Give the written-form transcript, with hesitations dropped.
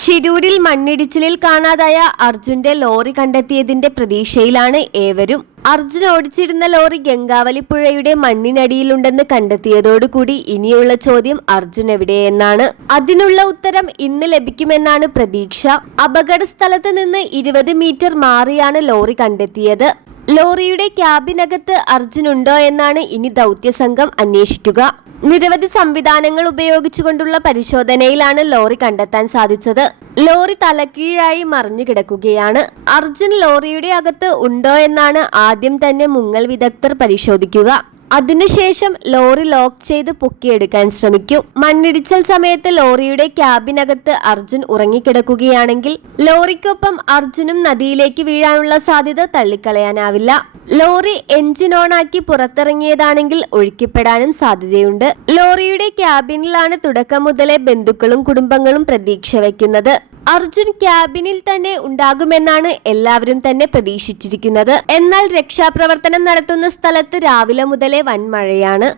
ശിരൂരിൽ മണ്ണിടിച്ചിലിൽ കാണാതായ അർജുന്റെ ലോറി കണ്ടെത്തിയതിന്റെ പ്രതീക്ഷയിലാണ് ഏവരും. അർജുൻ ഓടിച്ചിരുന്ന ലോറി ഗംഗാവലി പുഴയുടെ മണ്ണിനടിയിലുണ്ടെന്ന് കണ്ടെത്തിയതോടുകൂടി ഇനിയുള്ള ചോദ്യം അർജുൻ എവിടെയെന്നാണ്. അതിനുള്ള ഉത്തരം ഇന്ന് ലഭിക്കുമെന്നാണ് പ്രതീക്ഷ. അപകട സ്ഥലത്ത് നിന്ന് 20 മീറ്റർ മാറിയാണ് ലോറി കണ്ടെത്തിയത്. ലോറിയുടെ ക്യാബിനകത്ത് അർജുൻ ഉണ്ടോ എന്നാണ് ഇനി ദൗത്യസംഘം അന്വേഷിക്കുക. നിരവധി സംവിധാനങ്ങൾ ഉപയോഗിച്ചുകൊണ്ടുള്ള പരിശോധനയിലാണ് ലോറി കണ്ടെത്താൻ സാധിച്ചത്. ലോറി തലക്കീഴായി മറിഞ്ഞു കിടക്കുകയാണ്. അർജുൻ ലോറിയുടെ അകത്ത് ഉണ്ടോ എന്നാണ് ആദ്യം തന്നെ മുങ്ങൽ വിദഗ്ധർ പരിശോധിക്കുക. അതിനുശേഷം ലോറി ലോക്ക് ചെയ്ത് പൊക്കിയെടുക്കാൻ ശ്രമിക്കും. മണ്ണിടിച്ചൽ സമയത്ത് ലോറിയുടെ ക്യാബിനകത്ത് അർജുൻ ഉറങ്ങിക്കിടക്കുകയാണെങ്കിൽ ലോറിക്കൊപ്പം അർജുനും നദിയിലേക്ക് വീഴാനുള്ള സാധ്യത തള്ളിക്കളയാനാവില്ല. ലോറി എഞ്ചിൻ ഓണാക്കി പുറത്തിറങ്ങിയതാണെങ്കിൽ ഒഴുക്കിപ്പെടാനും സാധ്യതയുണ്ട്. ലോറിയുടെ ക്യാബിനിലാണ് തുടക്കം മുതലേ ബന്ധുക്കളും കുടുംബങ്ങളും പ്രതീക്ഷ വയ്ക്കുന്നത്. അർജുൻ ക്യാബിനിൽ തന്നെ ഉണ്ടാകുമെന്നാണ് എല്ലാവരും തന്നെ പ്രതീക്ഷിച്ചിരിക്കുന്നത്. എന്നാൽ രക്ഷാപ്രവർത്തനം നടത്തുന്ന സ്ഥലത്ത് രാവിലെ മുതലേ വൻ മഴയാണ്.